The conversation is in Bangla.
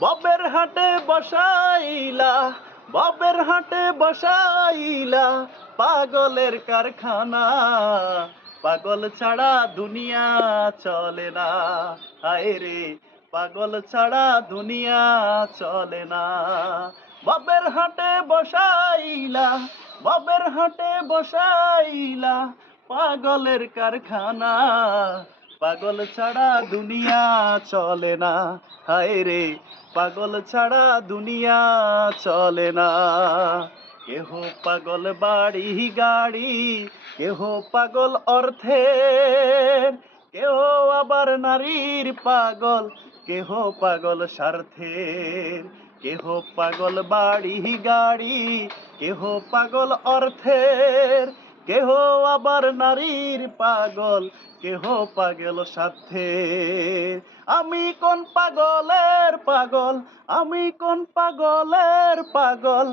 ববের হাটে বসাইলা, ববের হাটে বসাইলা পাগলের কারখানা। পাগল ছাড়া দুনিয়া চলে না, হায় রে পাগল ছাড়া দুনিয়া চলে না। ববের হাটে বসাইলা, ববের হাটে বসাইলা পাগলের কারখানা। পাগল ছাড়া দুনিয়া চলে না, হায় রে পাগল ছাড়া দুনিয়া চলে না। কেহ পাগল বাড়ি গাড়ি, কেহ পাগল অর্থের, কেহ আবার নারীর পাগল, কেহ পাগল স্বার্থের। কেহ পাগল বাড়ি গাড়ি, কেহ পাগল অর্থের, কেহ আবার নারীর পাগল, কেহ পাগল স্বার্থের। আমি কোন পাগলের পাগল, আমি কোন পাগলের পাগল,